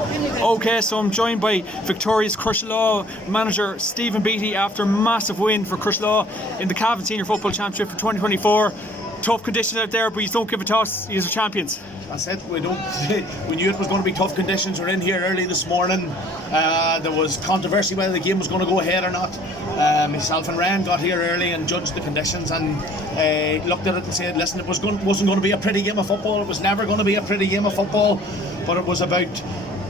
Okay, so I'm joined by victorious Crosserlough manager Stephen Beatty after a massive win for Crosserlough in the Cavan Senior Football Championship for 2024. Tough conditions out there, but you don't give a toss. You're champions. That's it. We knew it was going to be tough conditions. We're in here early this morning. There was controversy whether the game was going to go ahead or not. Myself and Ryan got here early and judged the conditions and looked at it and said, listen, wasn't going to be a pretty game of football. It was never going to be a pretty game of football, but it was about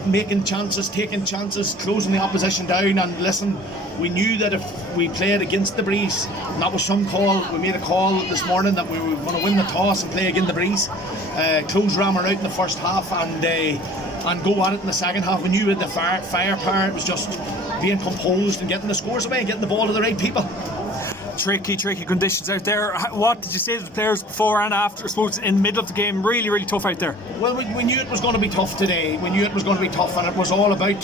making chances, taking chances, closing the opposition down. And listen, we knew that if we played against the breeze, and that was some call, we made a call this morning that we were going to win the toss and play against the breeze, close Rammer out in the first half and go at it in the second half. We knew with the firepower, it was just being composed and getting the scores away and getting the ball to the right people. Tricky conditions out there. What did you say to the players before and after? I suppose in the middle of the game, really tough out there. Well, we knew it was going to be tough today. We knew it was going to be tough, and it was all about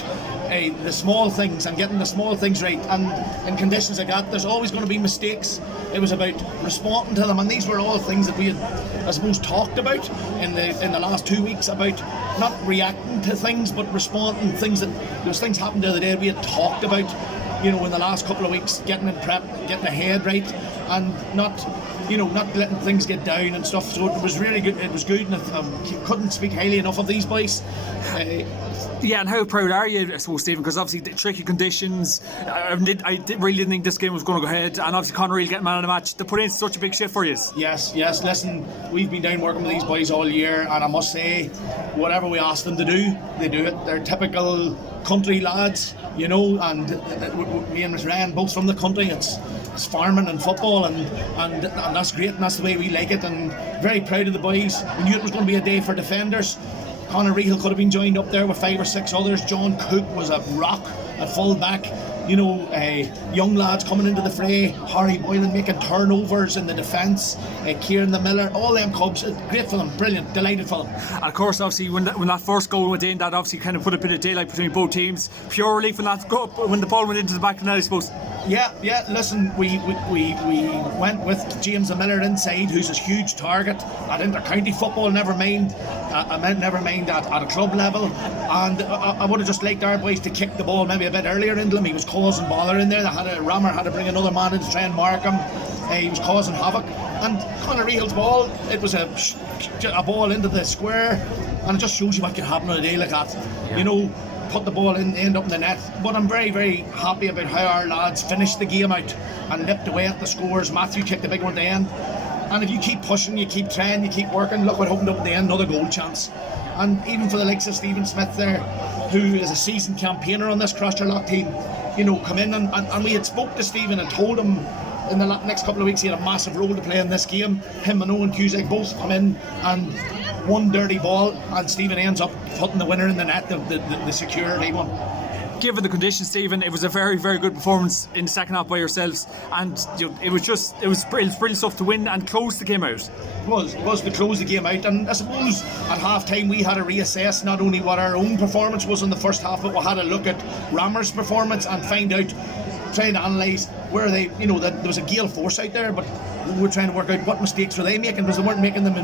the small things and getting the small things right. And in conditions like that, there's always going to be mistakes. It was about responding to them, and these were all things that we had, I suppose, talked about in the last 2 weeks, about not reacting to things but responding to things. Those things happened the other day we had talked about, in the last couple of weeks, getting in prep, getting the head right, and not letting things get down and stuff. So it was really good. It was good, and I couldn't speak highly enough of these boys. Yeah, and how proud are you, I suppose, Stephen? Because obviously the tricky conditions. I really didn't think this game was going to go ahead, and obviously Conor Real getting man of the match. They put in such a big shift for you. Yes. Listen, we've been down working with these boys all year, and I must say, whatever we ask them to do, they do it. They're typical country lads, and me and Ryan both from the country. It's farming and football, and that's great, and that's the way we like it. And very proud of the boys. We knew it was going to be a day for defenders. Conor Real could have been joined up there with 5 or 6 others. John Cook was a rock at full back. Young lads coming into the fray. Harry Boylan making turnovers in the defence. Kieran the Miller, all them cubs. Great for them, brilliant, delighted for them. And of course, obviously, when that first goal went in, that obviously kind of put a bit of daylight between both teams. Pure relief when the ball went into the back of the net, I suppose. Yeah. Listen, we went with James the Miller inside, who's a huge target at inter-county football. Never mind at a club level. And I would have just liked our boys to kick the ball maybe a bit earlier into him. He was causing bother in there. Rammer had to bring another man in to try and mark him. He was causing havoc. And Conor Real's ball, it was a ball into the square, and it just shows you what can happen on a day like that. Yeah. Put the ball in, end up in the net. But I'm very happy about how our lads finished the game out and nipped away at the scores. Matthew kicked the big one at the end. And if you keep pushing, you keep trying, you keep working, look what opened up at the end, another goal chance. And even for the likes of Stephen Smith there, who is a seasoned campaigner on this Crosserlough team, come in and we had spoke to Stephen and told him in the next couple of weeks he had a massive role to play in this game. Him and Owen Cusack both come in, and one dirty ball, and Stephen ends up putting the winner in the net, the security one. Given the conditions, Stephen, it was a very good performance in the second half by yourselves, and it was brilliant stuff to win and close the game out. It was to close the game out, and I suppose at half time we had to reassess not only what our own performance was in the first half, but we had to look at Rammer's performance and find out, trying to analyse where they, that there was a gale force out there, but we were trying to work out what mistakes were they making, because they weren't making them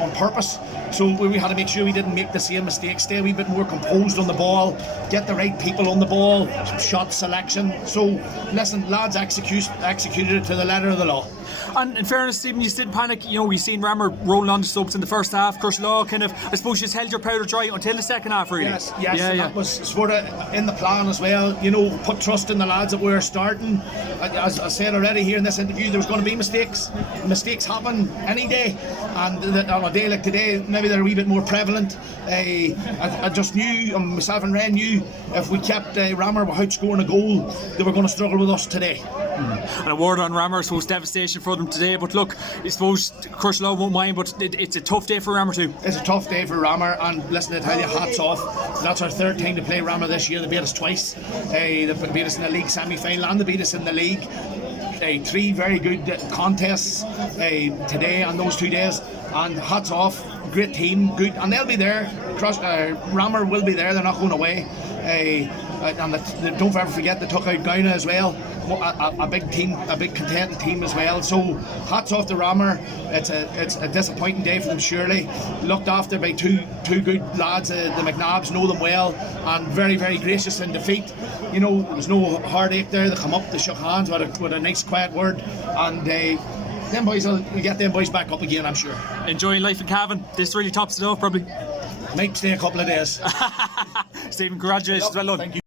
on purpose. So we had to make sure we didn't make the same mistakes, stay a wee bit more composed on the ball, get the right people on the ball, shot selection. So listen, lads executed it to the letter of the law. And in fairness, Stephen, you didn't panic. We've seen Rammer rolling on the subs in the first half. Crosserlough kind of, I suppose, just held your powder dry until the second half, really. Yes. That was sort of in the plan as well. Put trust in the lads that we were starting. As I said already here in this interview, there was going to be mistakes. Mistakes happen any day, and on a day like today, maybe they're a wee bit more prevalent. I just knew, myself and Ren knew, if we kept Rammer without scoring a goal, they were going to struggle with us today. And a word on Rammer, I suppose devastation for them today, but look, I suppose Crosserlough won't mind, but it's a tough day for Rammer too. It's a tough day for Rammer, and listen, I tell you, hats off. That's our third time to play Rammer this year. They beat us twice. They beat us in the league semi-final and they beat us in the league. 3 very good contests today and those 2 days, and hats off, great team, good, and they'll be there. Rammer will be there, they're not going away. and don't ever forget they took out Guyna as well, a big team, a big contending team as well. So hats off to Rammer. It's a disappointing day for them surely. Looked after by two good lads, the McNabs know them well, and very, very gracious in defeat. You know, there was no heartache there. They come up, they shook hands with a nice quiet word, and them boys will get them boys back up again, I'm sure. Enjoying life in Cavan. This really tops it off, probably. Might stay a couple of days. Stephen, congratulations. Well done. Thank you.